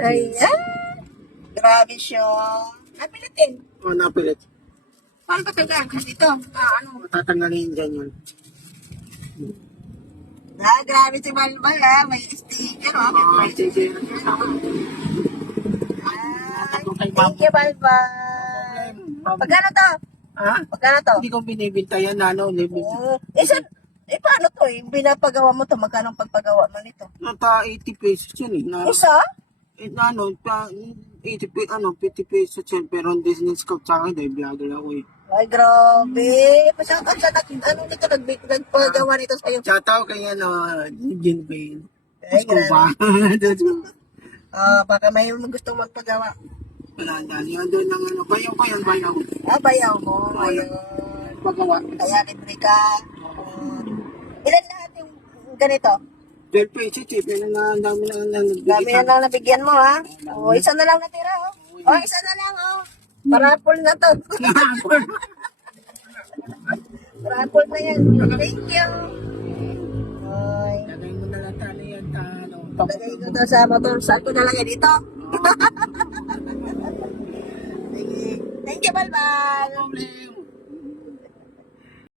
Ayan. Grabe siya. Napilitin. O, napilit. Paano tatagal? Dito. Ano? Tatanggalin dyan yun. Grabe si Balbal ha. May sticker ha. Ay, sige. Thank you, Balbal. Pagkano to? Ha? Pagkano to? Hindi ko binibinta yan, ano, Isa, paano to eh? Binapagawa mo to. Magkano ang pagpagawa mo nito? Nata 80 pesos yun eh. Isa? Ano, 80 pesos, 50 pesos yun. Pero hindi siniscout sa akin dahil vlogger ako eh. Ay, grabe. Pasyakan sa ano nito, nagpagawa nito sa'yo. Tsataw kay Jin Payne. Ay, Scuba. Baka may gusto magpagawa. Wala dali. Doon ang bayaw. Bayaw mo. Ayun. Pagawa. Kaya libre ka. Ilan lahat yung ganito? 12 pesos eh. Pero dami Dami na lang nabigyan mo, ha? Isa na lang natira, isa na lang, Parapol na to. Parapol na yan. Thank you. Ay. Lagay mo na lang tali yan. Lagay ko to sa motor. Saan ko nalagay dito?